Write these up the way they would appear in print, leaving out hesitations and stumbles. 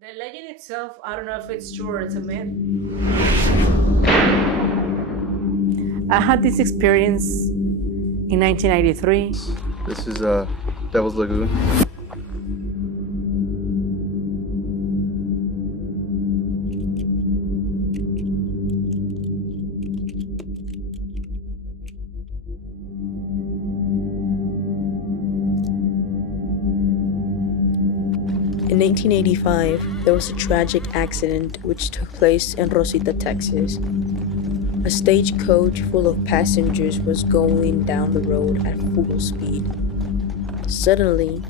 The legend itself, I don't know if it's true or it's a myth. I had this experience in 1993. This is Devil's Lagoon. In 1985, there was a tragic accident which took place in Rosita, Texas. A stagecoach full of passengers was going down the road at full speed. Suddenly,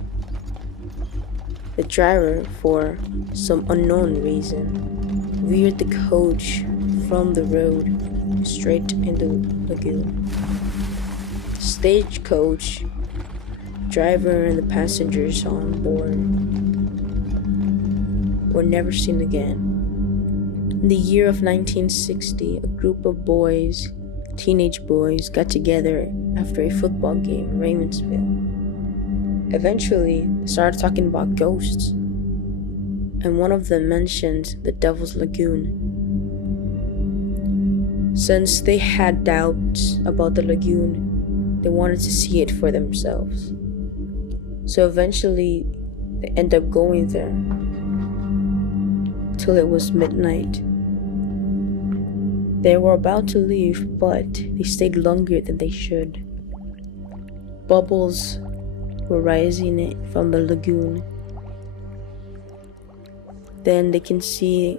the driver, for some unknown reason, veered the coach from the road straight into the lagoon. Stagecoach, driver, and the passengers on board were never seen again. In the year of 1960, a group of boys, teenage boys, got together after a football game in Raymondville. Eventually, they started talking about ghosts, and one of them mentioned the Devil's Lagoon. Since they had doubts about the lagoon, they wanted to see it for themselves. So eventually, they end up going there till it was midnight. They were about to leave, but they stayed longer than they should. Bubbles were rising from the lagoon. Then they can see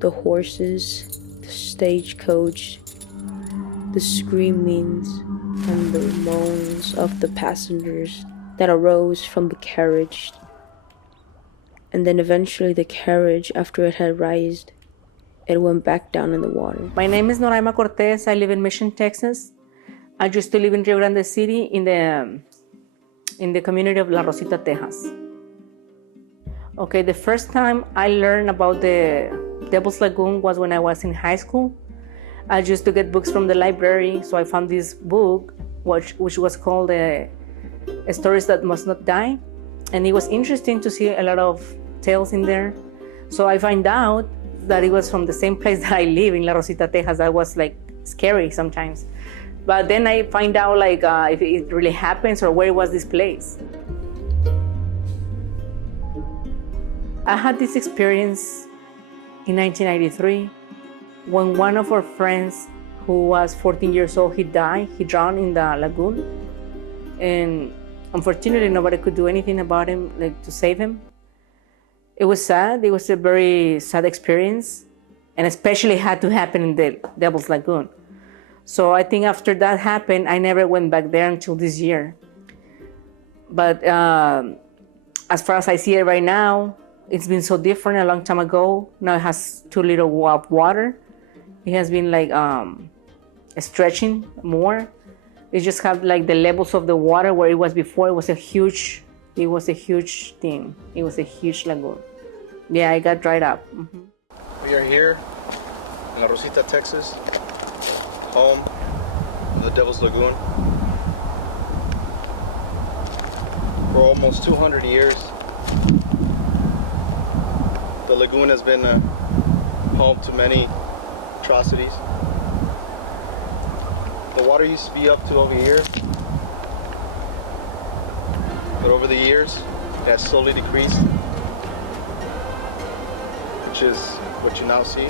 the horses, the stagecoach, the screamings and the moans of the passengers that arose from the carriage. And then eventually the carriage, after it had rised, it went back down in the water. My name is Cortez. I live in Mission, Texas. I used to live in Rio Grande City in the community of La Rosita, Texas. Okay, the first time I learned about the Devil's Lagoon was when I was in high school. I used to get books from the library, so I found this book which was called Stories That Must Not Die. And it was interesting to see a lot of tales in there. So I find out that it was from the same place that I live in La Rosita, Texas. That was like scary sometimes. But then I find out like if it really happens or where was this place. I had this experience in 1993 when one of our friends who was 14 years old, he died. He drowned in the lagoon. And unfortunately, nobody could do anything about him, like to save him. It was sad. It was a very sad experience, and especially had to happen in the Devil's Lagoon. So I think after that happened, I never went back there until this year. But as far as I see it right now, it's been so different a long time ago. Now it has too little water. It has been like stretching more. It just have like the levels of the water where it was before. It was a huge thing. It was a huge lagoon. Yeah, it got dried up. Mm-hmm. We are here in La Rosita, Texas, home of the Devil's Lagoon. For almost 200 years, the lagoon has been home to many atrocities. The water used to be up to over here, but over the years, it has slowly decreased, which is what you now see.